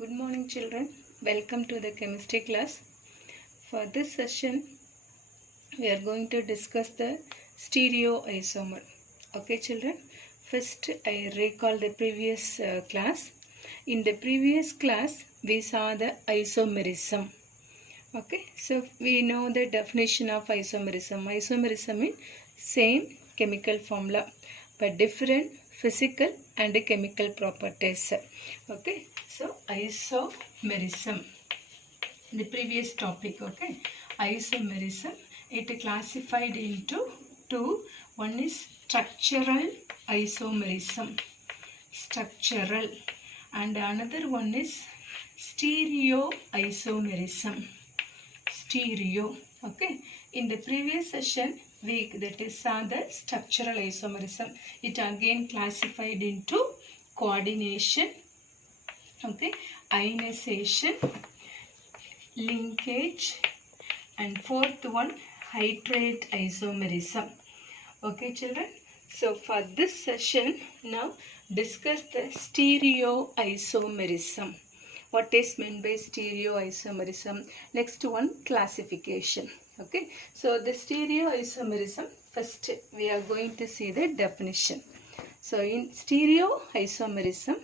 Good morning children, welcome to the chemistry class. For this session we are going to discuss the stereoisomer. Okay children, first I recall the previous class. In the previous class we saw the isomerism. Okay, so we know the definition of isomerism. Isomerism means same chemical formula but different physical and chemical properties. Okay, so isomerism, the previous topic. Okay, isomerism, it classified into two. One is structural isomerism, structural, and another one is stereoisomerism, stereo. Okay, in the previous session we saw the structural isomerism. It again classified into coordination, okay, ionization, linkage, and fourth one hydrate isomerism. Okay children, so for this session now discuss the stereoisomerism. What is meant by stereoisomerism? Next one, classification. Okay, so the stereoisomerism, first we are going to see the definition. So in stereoisomerism,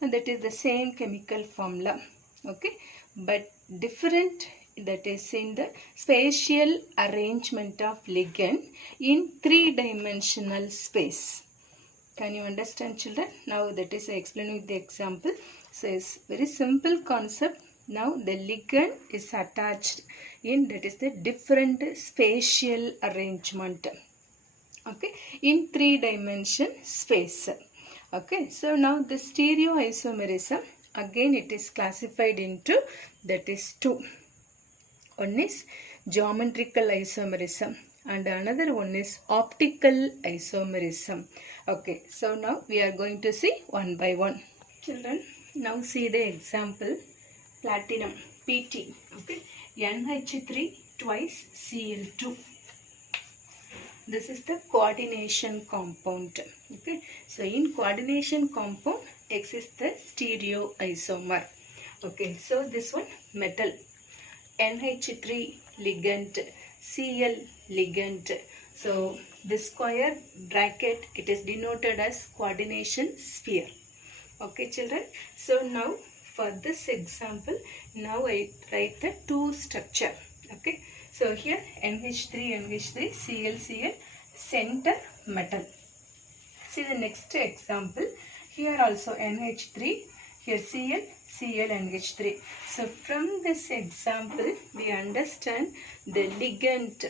that is the same chemical formula, okay, but different, that is in the spatial arrangement of ligand in three-dimensional space. Can you understand children? Now that is I explain with the example. So it's very simple concept. Now the ligand is attached in, that is the different spatial arrangement, okay, in three-dimension space. Okay, so now the stereoisomerism, again it is classified into, that is two. One is geometrical isomerism and another one is optical isomerism. Okay, so now we are going to see one by one. Children, now see the example. Platinum, PT, okay, NH3 twice Cl2. This is the coordination compound. Okay, so in coordination compound exists the stereoisomer. Okay, so this one metal, NH3 ligand, Cl ligand. So this square bracket, it is denoted as coordination sphere. Okay children, so now for this example, now I write the two structure. Okay, so here NH3, Cl, center metal. See the next example. Here also NH3, here Cl, NH3. So from this example, we understand the ligand,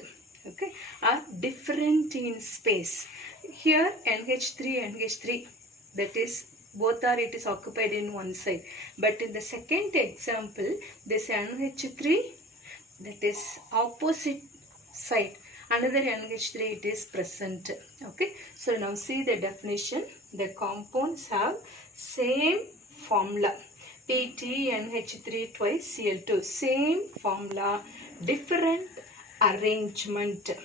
okay, are different in space. Here NH3, that is both are, it is occupied in one side. But in the second example, this NH3, that is opposite side. Another NH3, it is present. Okay. So now see the definition. The compounds have same formula. PT, NH3 twice Cl2. Same formula, different arrangement.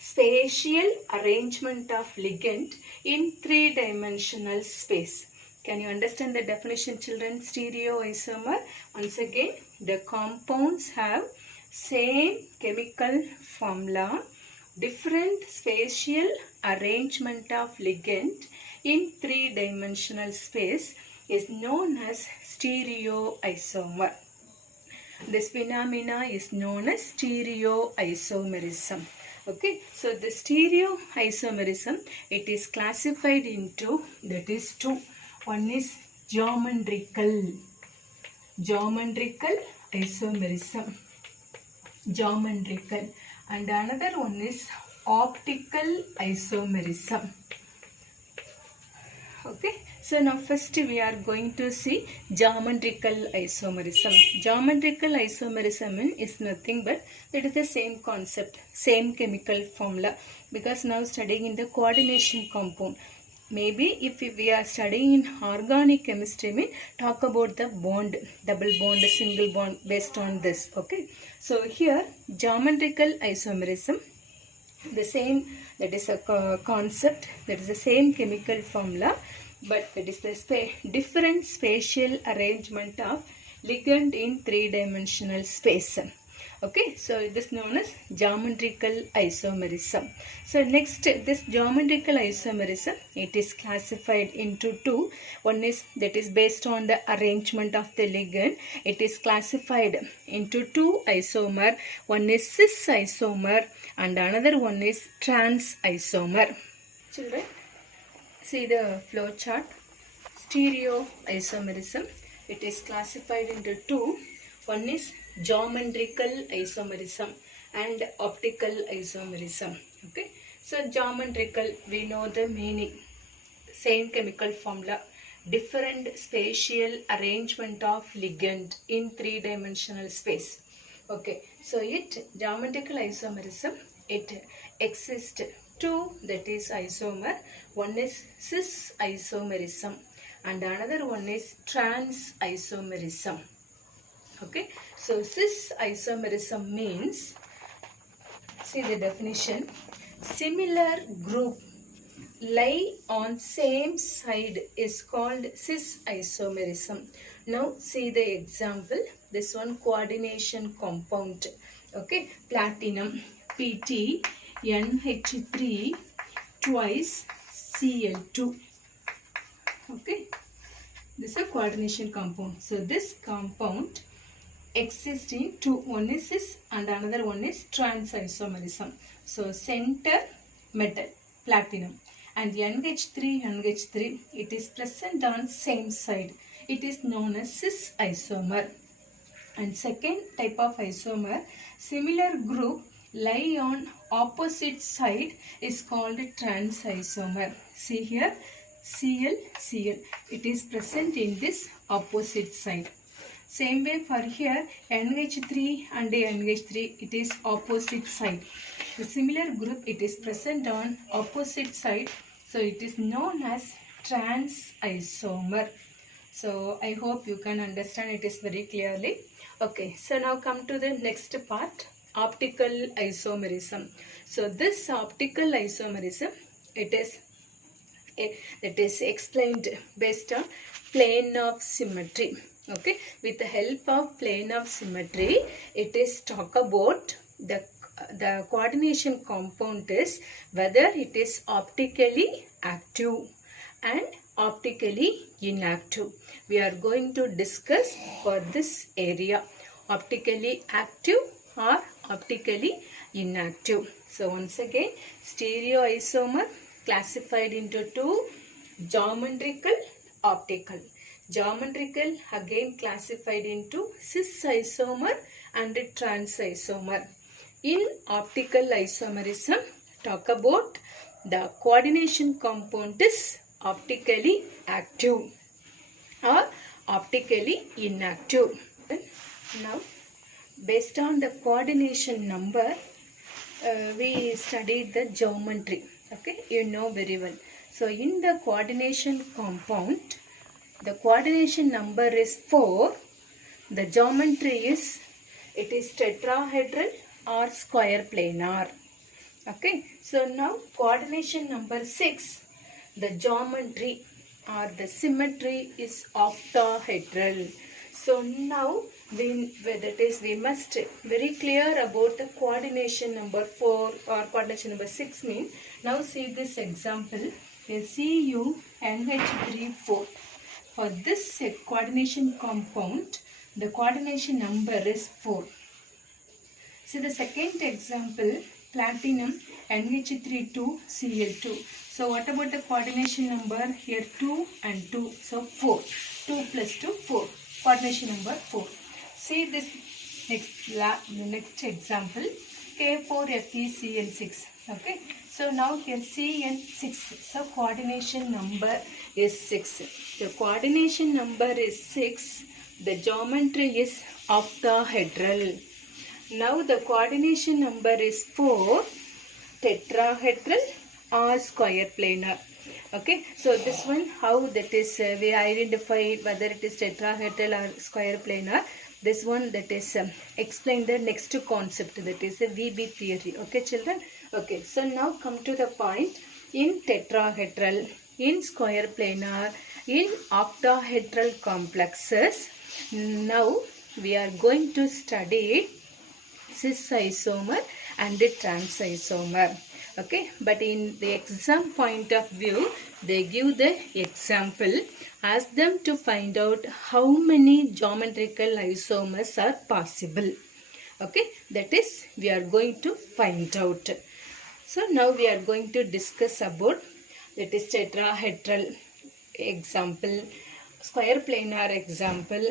Spatial arrangement of ligand in three-dimensional space. Can you understand the definition children? Stereoisomer. Once again, the compounds have same chemical formula, different spatial arrangement of ligand in three-dimensional space is known as stereoisomer. This phenomena is known as stereoisomerism. Okay, so the stereoisomerism, it is classified into, that is two. One is geometrical isomerism, geometrical, and another one is optical isomerism. Okay, so now first we are going to see geometrical isomerism. Geometrical isomerism is nothing but it is the same concept, same chemical formula, because now studying in the coordination compound. Maybe if we are studying in organic chemistry, talk about the bond, double bond, single bond based on this. Okay, so here geometrical isomerism, the same, that is a concept, that is the same chemical formula, but that is the different spatial arrangement of ligand in three-dimensional space. Okay, so it is known as geometrical isomerism. So next, this geometrical isomerism, it is classified into two. One is that is based on the arrangement of the ligand. It is classified into two isomer. One is cis isomer and another one is trans isomer. Children, see the flow chart. Stereoisomerism, it is classified into two. One is geometrical isomerism and optical isomerism. Okay, so geometrical, we know the meaning, same chemical formula, different spatial arrangement of ligand in three-dimensional space. Okay, so geometrical isomerism, it exists two, that is isomer. One is cis isomerism and another one is trans isomerism. Okay, so cis isomerism means, see the definition, similar group lie on same side is called cis isomerism. Now see the example, this one coordination compound. Okay, platinum PT NH3 twice Cl2. Okay, this is a coordination compound. So this compound exists in two, one is cis and another one is trans isomerism. So center metal platinum and NH3, it is present on same side. It is known as cis isomer. And second type of isomer, similar group lie on opposite side is called trans isomer. See here, Cl, it is present in this opposite side. Same way for here, NH3 and NH3, it is opposite side. The similar group, it is present on opposite side. So it is known as trans isomer. So I hope you can understand it is very clearly. Okay, so now come to the next part, optical isomerism. So this optical isomerism, it is explained based on plane of symmetry. Okay, with the help of plane of symmetry, it is talk about the coordination compound is whether it is optically active and optically inactive. We are going to discuss for this area, optically active or optically inactive. So once again, stereoisomer classified into two, geometrical, optical. Geometrical again classified into cis isomer and trans isomer. In optical isomerism, talk about the coordination compound is optically active or optically inactive. Now, based on the coordination number, we studied the geometry. Okay, you know very well. So in the coordination compound, the coordination number is 4. The geometry is, it is tetrahedral or square planar. Okay, so now coordination number 6, the geometry or the symmetry is octahedral. So now we must very clear about the coordination number 4 or coordination number 6 means. Now see this example, Cu NH3 4. For this coordination compound, the coordination number is 4. See the second example, platinum NH3 2 Cl2. So what about the coordination number? Here 2 and 2. So 4. 2 plus 2, 4. Coordination number 4. See this next example, K4FeCN6. Okay. So now here CN6. So coordination number is 6. The coordination number is 6. The geometry is octahedral. Now the coordination number is 4. Tetrahedral or square planar. Okay, so this one, how that is we identify whether it is tetrahedral or square planar. This one, that is explain the next concept, that is a VB theory. Okay children. Okay, so now come to the point. In tetrahedral, in square planar, in octahedral complexes. Now we are going to study cis isomer and the trans isomer. Okay, but in the exam point of view, they give the example, ask them to find out how many geometrical isomers are possible. Okay, that is we are going to find out. So now we are going to discuss about, that is tetrahedral example, square planar example,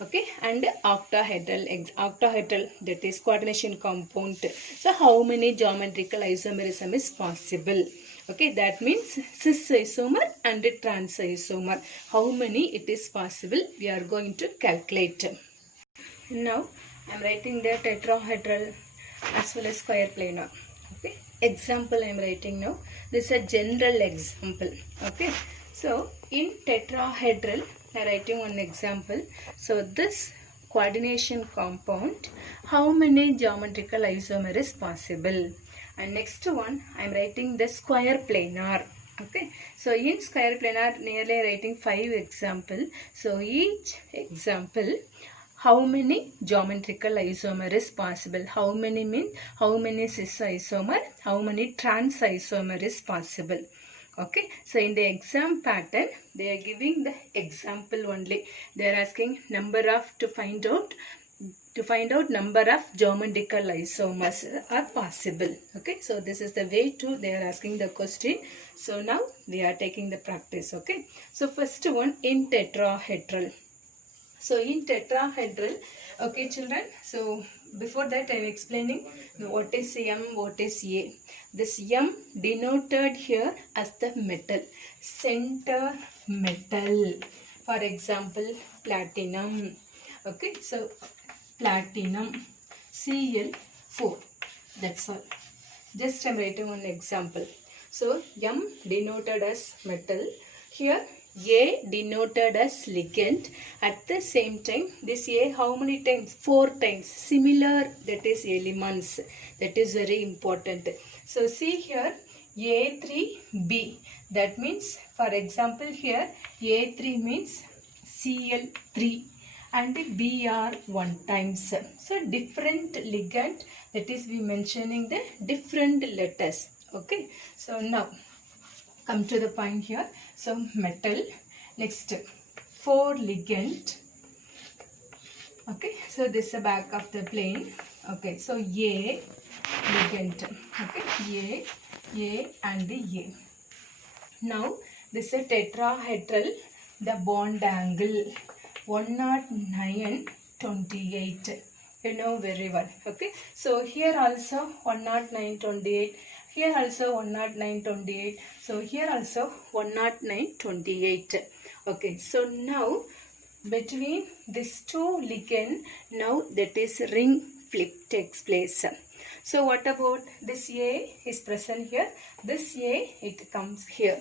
okay, and octahedral, that is coordination compound. So how many geometrical isomerism is possible? Okay, that means cis isomer and trans isomer, how many it is possible, we are going to calculate. Now I am writing the tetrahedral as well as square planar. Okay, example I am writing now. This is a general example. Okay, so in tetrahedral I am writing one example. So this coordination compound, how many geometrical isomer is possible? And next one I am writing the square planar. Okay, so in square planar nearly writing 5 example. So each example, how many geometrical isomer is possible? How many means how many cis isomer, how many trans isomer is possible? Okay, so in the exam pattern they are giving the example only. They are asking number of, to find out number of geometrical isomers are possible. Okay, so this is the way to, they are asking the question. So now we are taking the practice. Okay, so first one in tetrahedral. So in tetrahedral, okay children, so before that I am explaining what is M, what is A. This M denoted here as the metal, center metal. For example, platinum. Okay, so platinum, Cl4. That's all. Just I am writing one example. So M denoted as metal. Here A denoted as ligand. At the same time, this A how many times? 4 times. Similar, that is elements. That is very important. So see here A3B. That means, for example here A3 means Cl3 and Br 1 times. So different ligand, that is we mentioning the different letters. Okay. So now come to the point here. So metal, next 4 ligand. Okay, so this is the back of the plane. Okay, so A ligand. Okay, A and A. Now this is a tetrahedral, the bond angle 109, 28. You know very well. Okay, so here also 109, 28. Here also 109, 28. So here also 109, 28. Okay, so now between these two ligand, now that is ring flip takes place. So what about this A is present here, this A it comes here.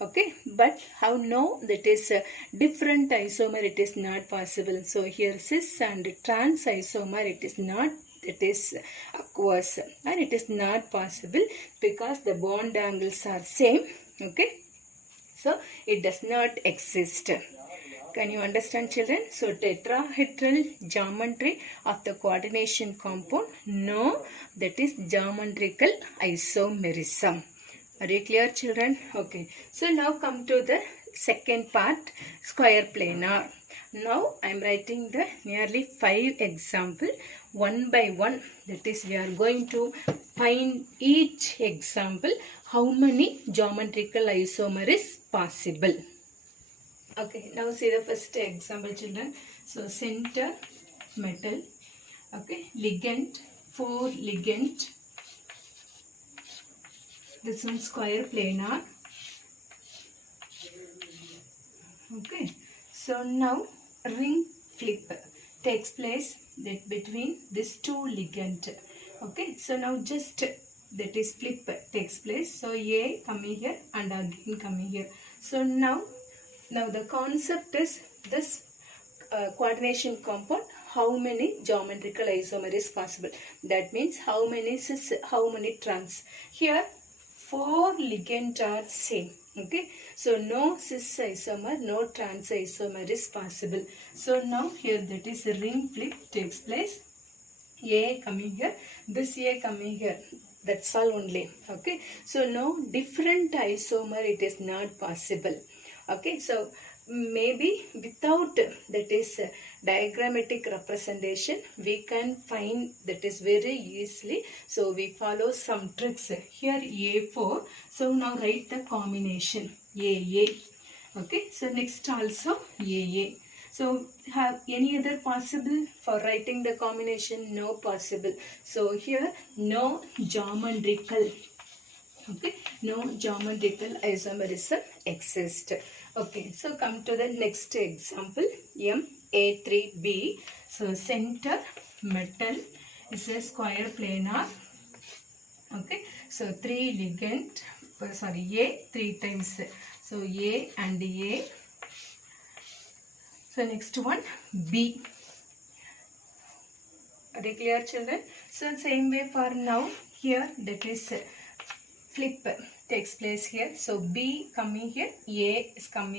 Okay, but how no, that is different isomer, it is not possible. So here cis and trans isomer, it is not, it is aqueous and it is not possible because the bond angles are same. Okay, so it does not exist. Can you understand children? So tetrahedral geometry of the coordination compound, no, that is geometrical isomerism. Are you clear children? Okay, so now come to the second part, square planar. Now I am writing the nearly 5 example one by one. That is we are going to find each example how many geometrical isomer is possible. Okay, now see the first example children. So center metal, okay, ligand, 4 ligand. This one square planar. Okay, so now ring flip takes place that between these two ligand. Okay, so now just that is flip takes place. So A coming here and again coming here. So now the concept is this coordination compound, how many geometrical isomer is possible. That means how many cis, how many trans. Here 4 ligand are same. Okay, so no cis isomer, no trans isomer is possible. So now here that is a ring flip takes place. A coming here, this A coming here. That's all only. Okay, so no different isomer it is not possible. Okay, so maybe without that is diagrammatic representation we can find that is very easily. So we follow some tricks. Here A4. So now write the combination AA. Okay, so next also AA. So have any other possible for writing the combination? No possible. So here no geometrical. Okay, no geometrical isomerism exists. Okay, so come to the next example. A3B. So center metal is a square planar. Okay, so 3 ligand. Sorry, A 3 times. So A and A. So next one B. Are you clear, children? So same way for now. Here that is flip takes place here. So B coming here, A is come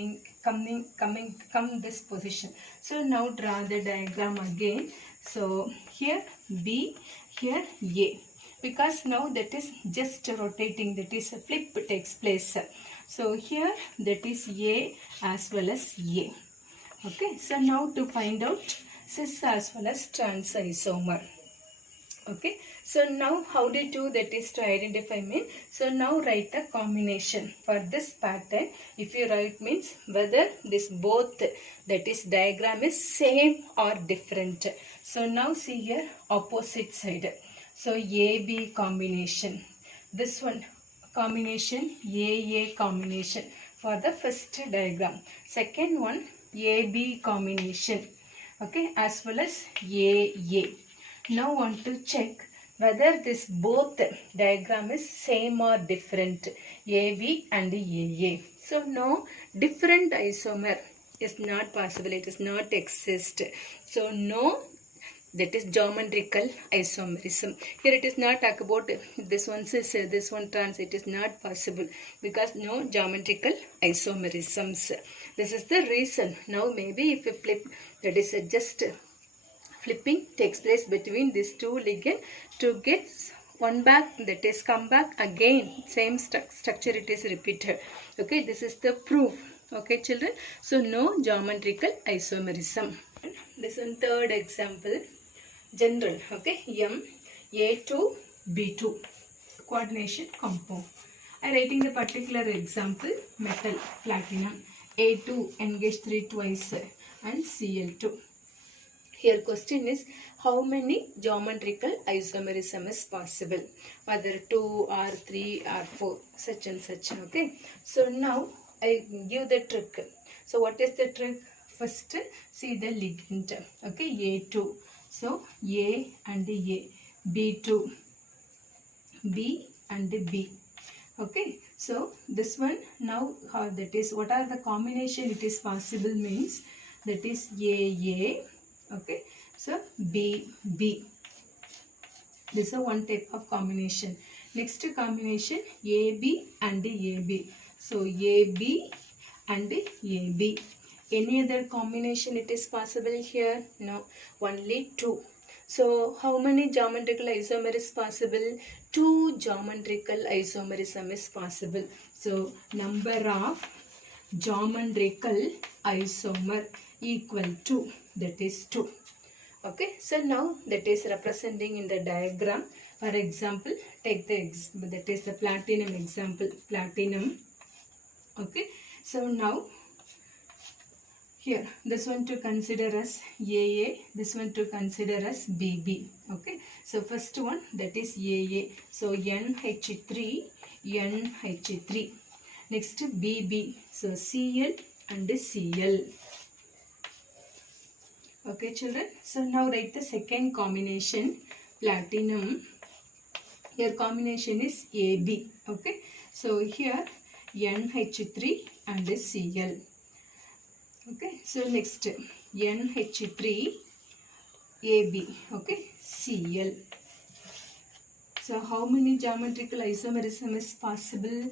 this position. So now draw the diagram again. So here B, here A. Because now that is just rotating, that is a flip takes place. So here that is A as well as A. Okay, so now to find out cis as well as trans isomer. Okay, so now how they do that is to identify mean. So now write the combination for this pattern. If you write means whether this both that is diagram is same or different. So now see here opposite side. So AB combination. This one combination AA combination for the first diagram. Second one AB combination, okay, as well as AA. Now want to check whether this both diagram is same or different, AB and AA. So no different isomer is not possible, it is not exist. So no, that is geometrical isomerism. Here it is not talk about this one cis, this one trans. It is not possible because no geometrical isomerisms. This is the reason. Now maybe if you flip, that is just flipping takes place between these two ligand to get one back, that is come back again. Same structure it is repeated. Okay, this is the proof. Okay, children. So no geometrical isomerism. This one third example. General, okay, M, A2, B2, coordination compound. I writing the particular example, metal, platinum, A2, engage 3 twice and Cl2. Here question is, how many geometrical isomerism is possible? Whether 2 or 3 or 4, such and such, okay. So now I give the trick. So what is the trick? First, see the ligand, okay, A2. So A and A, B2, B and B. Okay, so this one now that is what are the combination it is possible means that is AA. Okay, so B. This is one type of combination. Next combination AB and AB. So AB and AB. Any other combination it is possible here? No, only 2. So how many geometrical isomer is possible? 2 geometrical isomerism is possible. So number of geometrical isomer equal to, that is 2. Okay, so now that is representing in the diagram. For example, take that is the platinum example, platinum. Okay, so now here, this one to consider as AA, this one to consider as BB. Okay, so first one that is AA. So NH3, NH3. Next BB, so Cl and Cl. Okay, children. So now write the second combination, platinum. Here combination is AB. Okay, so here NH3 and Cl. Okay, so next NH3 AB, okay, Cl. So how many geometrical isomerism is possible?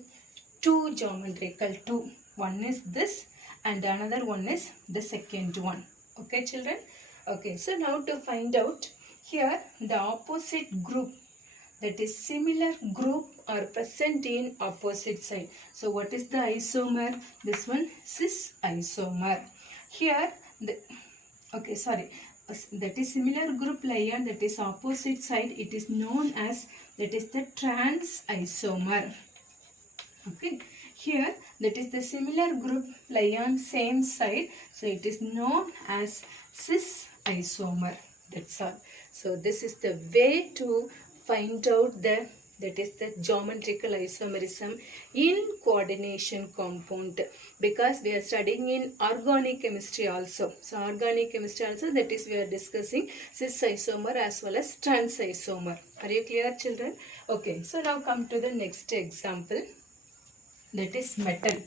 two geometrical two. One is this and another one is the second one. Okay children? Okay, so now to find out, here the opposite group, that is similar group, are present in opposite side. So what is the isomer? This one, cis isomer. Here that is similar group lie on, that is opposite side, it is known as, that is the trans isomer. Okay, here that is the similar group lie on same side, so it is known as cis isomer. That's all. So this is the way to find out the geometrical isomerism in coordination compound, because we are studying in organic chemistry also. So organic chemistry also, that is we are discussing cis isomer as well as trans isomer. Are you clear children? Okay, so now come to the next example, that is metal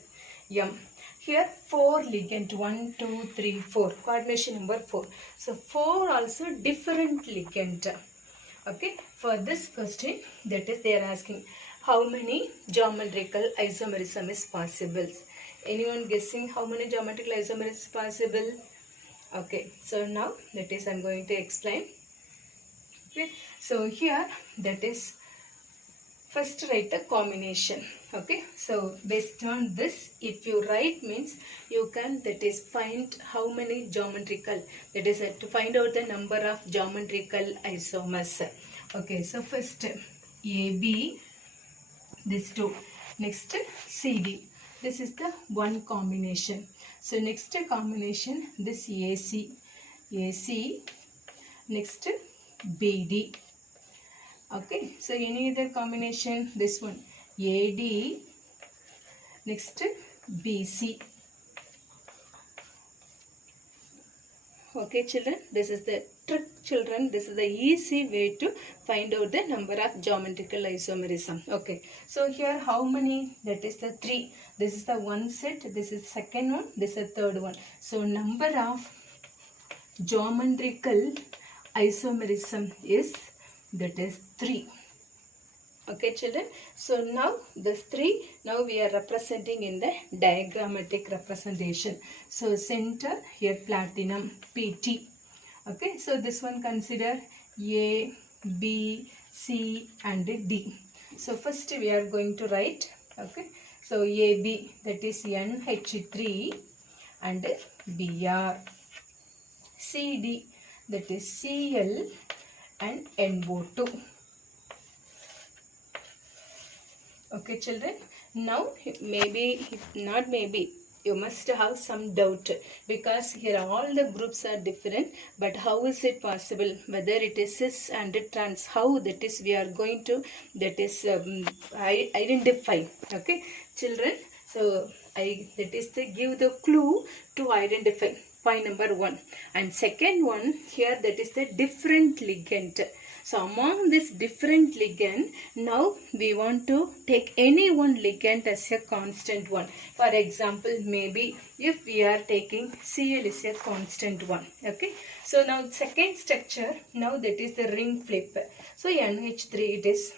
M. Here 4 ligand, 1, 2, 3, 4, coordination number 4. So 4 also different ligand. Okay, for this question, that is they are asking how many geometrical isomerism is possible. Anyone guessing how many geometrical isomerism is possible? Okay, so now that is I am going to explain. Okay, so here that is first write the combination. Okay, so based on this, if you write means you can, that is find how many geometrical, that is to find out the number of geometrical isomers. Okay, so first AB, this 2, next CD, this is the one combination. So next combination, this AC, next BD. Okay, so any other combination, this one AD, next BC. Okay children, this is the trick children, this is the easy way to find out the number of geometrical isomerism. Okay, so here how many, that is the 3, this is the one set, this is second one, this is third one. So number of geometrical isomerism is, that is 3. Okay children, so now this 3, now we are representing in the diagrammatic representation. So center here platinum PT. Okay, so this one consider A, B, C and D. So first we are going to write, okay, so AB, that is NH3 and Br. CD, that is Cl and NO2. Okay children, now maybe, not maybe, you must have some doubt, because here all the groups are different, but how is it possible, whether it is cis and trans, how, that is we are going to, that is identify. Okay children, so that is to give the clue to identify. Point number 1. And second one, here that is the different ligand. So among this different ligand, now we want to take any one ligand as a constant one. For example, maybe if we are taking Cl is a constant one. Okay. So now second structure, now that is the ring flip. So NH3 it is,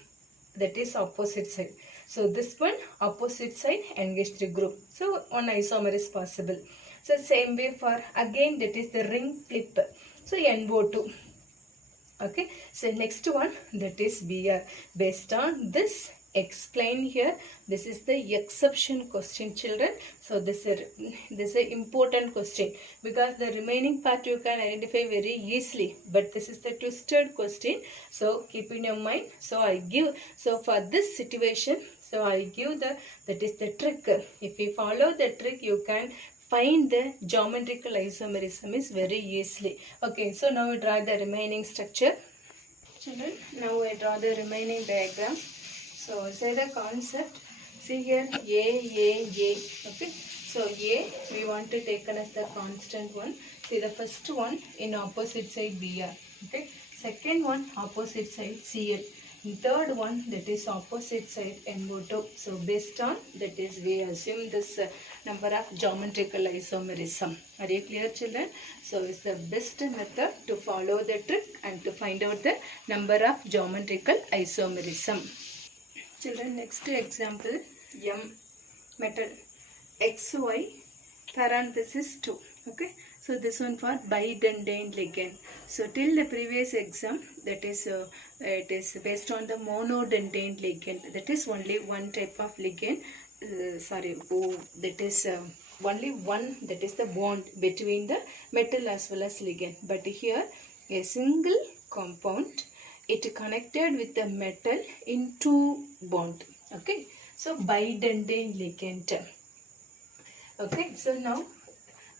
that is opposite side. So this one opposite side NH3 group. So one isomer is possible. So same way for again that is the ring flip. So NO2. Okay, so next one, that is Br. Based on this, explain here. This is the exception question children. So this is an important question, because the remaining part you can identify very easily, but this is the twisted question. So keep in your mind. So I give, so for this situation, so I give the, that is the trick. If you follow the trick, you can find the geometrical isomerism is very easily. Okay, so now we draw the remaining structure. Children, now I draw the remaining diagram. So say the concept. See here A. Okay, so A we want to take as the constant one. See the first one in opposite side Br. Okay, second one opposite side Cl. Third one, that is opposite side NO2. So based on that is we assume this number of geometrical isomerism. Are you clear children? So it's the best method to follow the trick and to find out the number of geometrical isomerism. Children, next example M. metal XY parenthesis 2. Okay, so this one for bidentine ligand. So till the previous exam, that is it is based on the monodentine ligand, that is only one type of ligand. That is only one, that is the bond between the metal as well as ligand. But here a single compound, it connected with the metal in two bond. Okay, so bidentine ligand. Okay, so now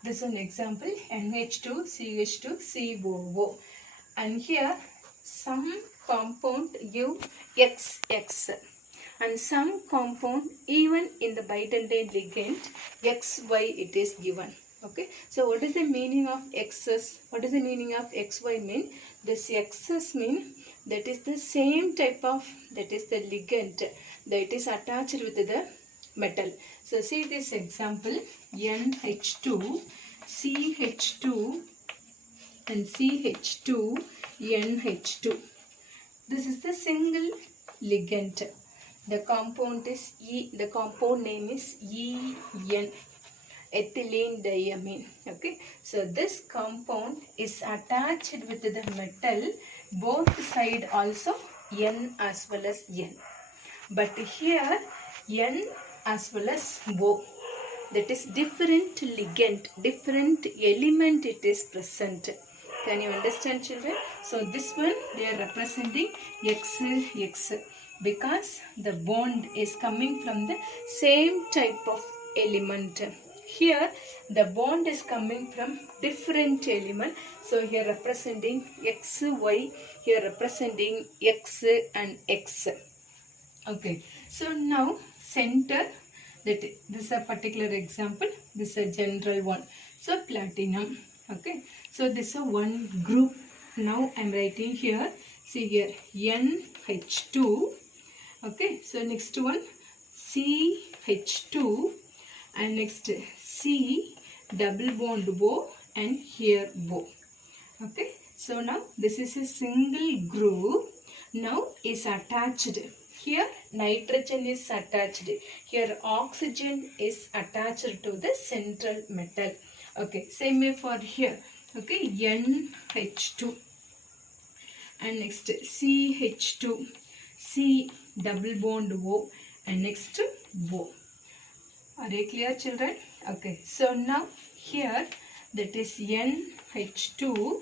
this is an example, NH2 CH2 COO, and here some compound give XX, and some compound even in the bidentine ligand XY it is given. Okay, so what is the meaning of XS? What is the meaning of XY mean? This XS mean that is the same type of, that is the ligand that is attached with the metal. So see this example, NH2 CH2 and CH2 NH2. This is the single ligand. The compound is the compound name is EN, ethylene diamine. Okay, so this compound is attached with the metal both side, also N as well as N. But here N as well as O, that is different ligand, different element it is present. Can you understand, children? So this one they are representing X because the bond is coming from the same type of element. Here the bond is coming from different element. So here representing XY, here representing X and X. Okay, so now center, that this is a particular example, this is a general one. So platinum. Okay, so this is a one group. Now I am writing here, see here NH2. Okay, so next one CH2, and next C double bond O, and here O. Okay, so now this is a single group. Now is attached. Here nitrogen is attached. Here oxygen is attached to the central metal. Okay, same way for here. Okay, NH2, and next CH2, C double bond O, and next O. Are you clear, children? Okay, so now here that is NH2.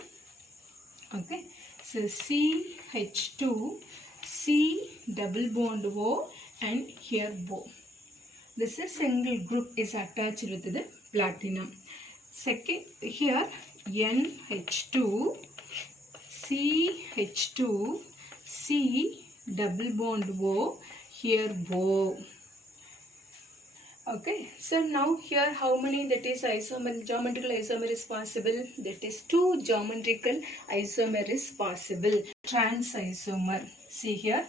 Okay, so CH2, C double bond O, and here O. This is single group is attached with the platinum. Second, here NH2, CH2, C double bond O, here O. Okay, so now here how many, that is geometrical isomer is possible? That is 2 geometrical isomer is possible. Trans isomer, see here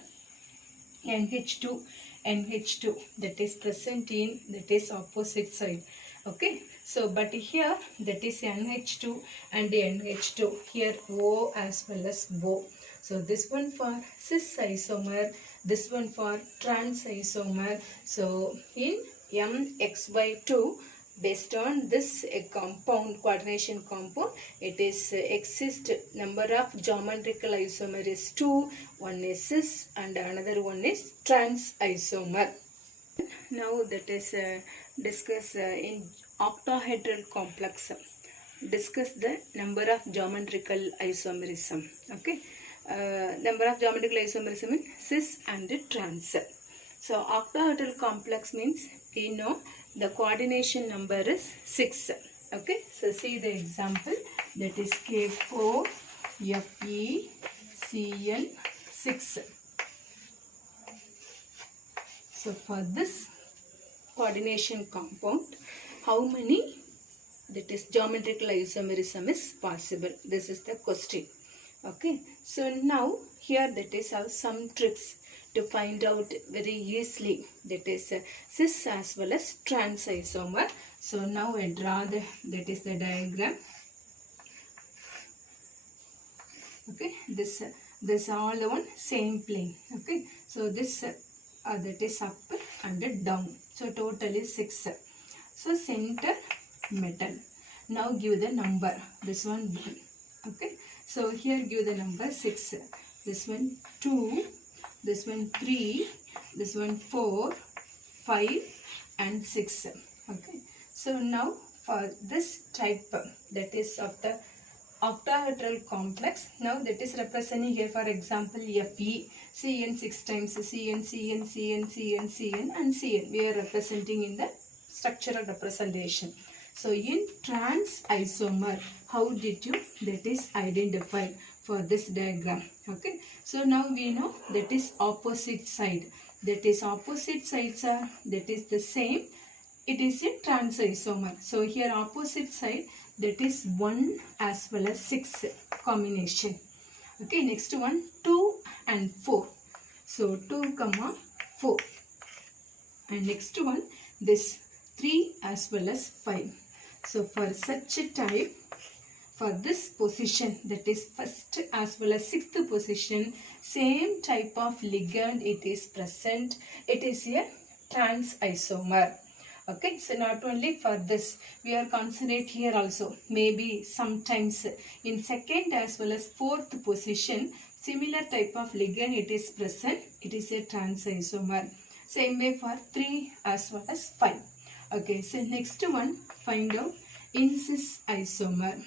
NH2, NH2, that is present in, that is opposite side. Okay, so but here that is NH2 and NH2, here O as well as O. So this one for cis isomer, this one for trans isomer. So in MXY2, based on this compound, coordination compound, it is exist number of geometrical isomer is 2. One is cis and another one is trans isomer. Now that is discuss in octahedral complex. Discuss the number of geometrical isomerism. Okay, number of geometrical isomerism in cis and trans. So octahedral complex means we know the coordination number is 6. Okay, so see the example, that is K4 FeCl 6. So for this coordination compound, how many, that is geometrical isomerism is possible? This is the question. Okay, so now here that is have some tricks to find out very easily, that is cis as well as trans isomer. So now I draw that is the diagram. Okay, this all the one same plane. Okay, so this that is up and down. So total is 6. So center metal. Now give the number. This one 1. Okay. So here give the number 6. This one 2. This one 3. This one 4, 5 and 6. Okay. So now for this type, that is of the octahedral complex, now that is representing here, for example, Fe, Cn 6 times, Cn, Cn, Cn, Cn, Cn and Cn. We are representing in the structural representation. So in trans isomer, how did you that is identified for this diagram? Okay. So now we know that is opposite side. That is opposite sides are that is the same. It is a trans isomer. So here opposite side, that is 1 as well as 6 combination. Okay, next one 2 and 4. So 2, 4. And next one this 3 as well as 5. So for such a type, for this position, that is first as well as 6th position, same type of ligand it is present. It is a trans isomer. Okay, so not only for this, we are considerate here also. Maybe sometimes in 2nd as well as 4th position, similar type of ligand it is present. It is a trans isomer. Same way for 3 as well as 5. Okay, so next one, find out in cis isomer.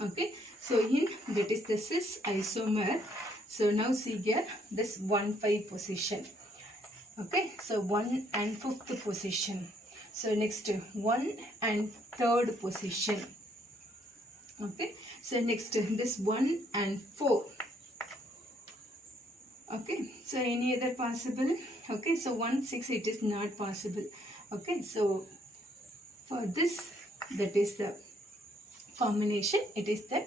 Okay, so in that is the cis isomer. So now see here this 1, 5 position. Okay, so 1 and 5th position. So next 1 and 3rd position. Okay, so next this 1 and 4. Okay, so any other possible? Okay, so 1, 6 it is not possible. Okay, so for this, that is the combination, it is the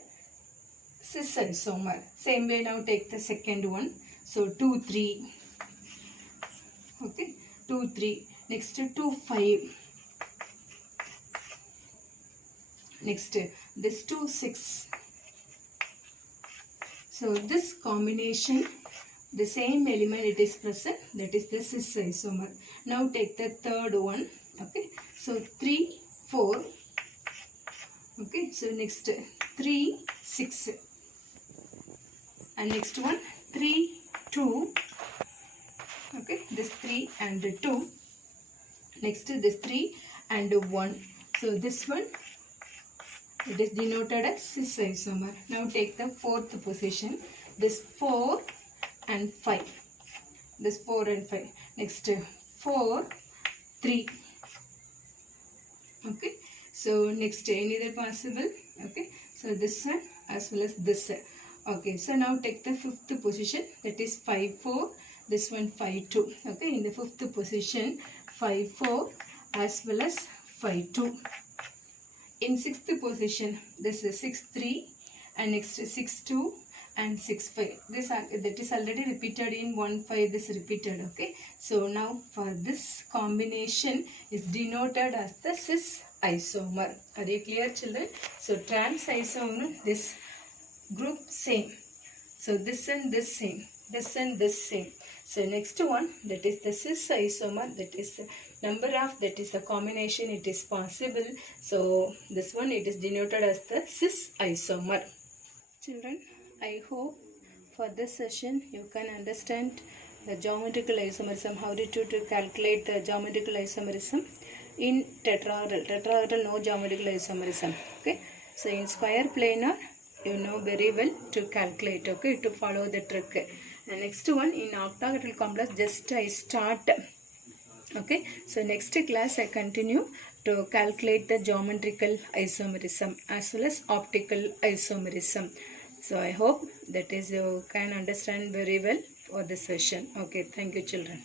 cis isomer. Same way now take the second one. So 2, 3. Okay, 2, 3. Next 2, 5. Next this 2, 6. So this combination, the same element it is present, that is the cis isomer. Now take the third one. Okay, so 3, 4. Okay, so next 3, 6. And next one 3, 2. Okay, this 3 and 2. Next this 3 and 1. So this one, it is denoted as cis isomer. Now take the 4th position. This 4 and 5. This 4 and 5. Next 4, 3. Okay. So next any other possible? Okay. So this one as well as this. Okay. So now take the 5th position. That is 5, 4. This one 5, 2. Okay. In the 5th position 5, 4 as well as 5, 2. In 6th position, this is 6, 3 and next 6, 2 and 6, 5. This that is already repeated in 1, 5. This repeated. Okay. So now for this combination is denoted as the cis isomer. Are you clear, children? So trans isomer, this group same. So this and this same. This and this same. So next one, that is the cis isomer, that is the number of, that is the combination it is possible. So this one it is denoted as the cis isomer. Children, I hope for this session you can understand the geometrical isomerism, how to calculate the geometrical isomerism in tetrahedral. Tetrahedral no geometrical isomerism. Okay. So in square planar you know very well to calculate. Okay, to follow the trick. And next one in octahedral complex, just I start. Okay, so next class I continue to calculate the geometrical isomerism as well as optical isomerism. So I hope that is you can understand very well for this session. Okay, thank you, children.